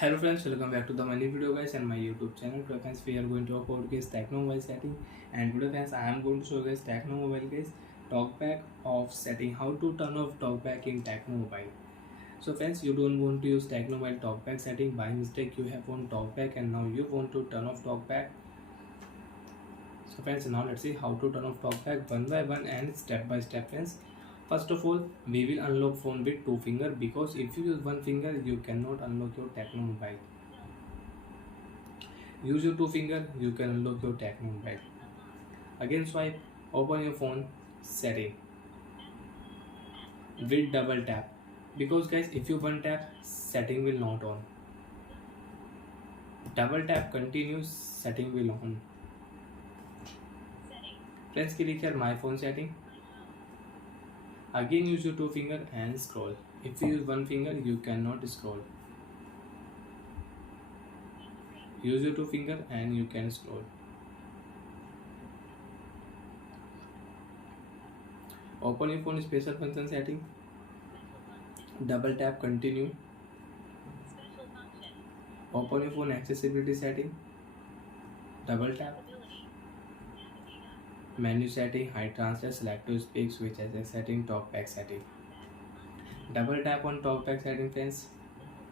Hello friends, welcome back to the money video guys and my YouTube channel. Today friends, we are going to talk about guys Tecno mobile setting, and today friends I am going to show guys Tecno mobile guys TalkBack off setting, how to turn off TalkBack in Tecno mobile. So friends, you don't want to use Tecno mobile TalkBack setting by mistake. You have on TalkBack and now you want to turn off TalkBack. So friends, now let's see how to turn off TalkBack one by one and step by step friends. First of all, we will unlock phone with two finger, because if you use one finger you cannot unlock your Tecno mobile. Use your two finger, you can unlock your Tecno mobile. Again swipe, open your phone setting with double tap, because guys if you one tap setting will not on. Double tap continues, setting will on. Friends, click here my phone setting. Again use your two finger and scroll. If you use one finger you cannot scroll. Use your two finger and you can scroll. Open your phone special function setting. Double tap continue. Open your phone accessibility setting. Double tap. Menu setting, high translate, select to speak, switch as setting, TalkBack setting. Double tap on TalkBack setting friends.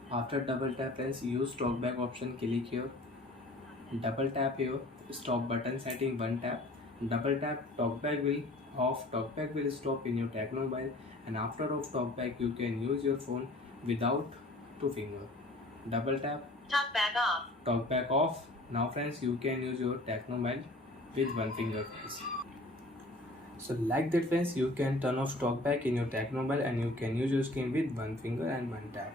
After double tap friends, use TalkBack option, click here. Double tap here, stop button setting, one tap. Double tap, TalkBack will off, TalkBack will stop in your Tecno mobile, and after off TalkBack you can use your phone without two finger. Double tap, TalkBack off. TalkBack off. Now friends, you can use your Tecno mobile with one finger friends. So like that friends, you can turn off TalkBack in your Tecno mobile and you can use your screen with one finger and one tap.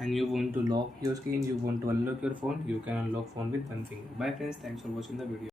And you want to lock your screen, you want to unlock your phone, you can unlock phone with one finger. Bye friends, thanks for watching the video.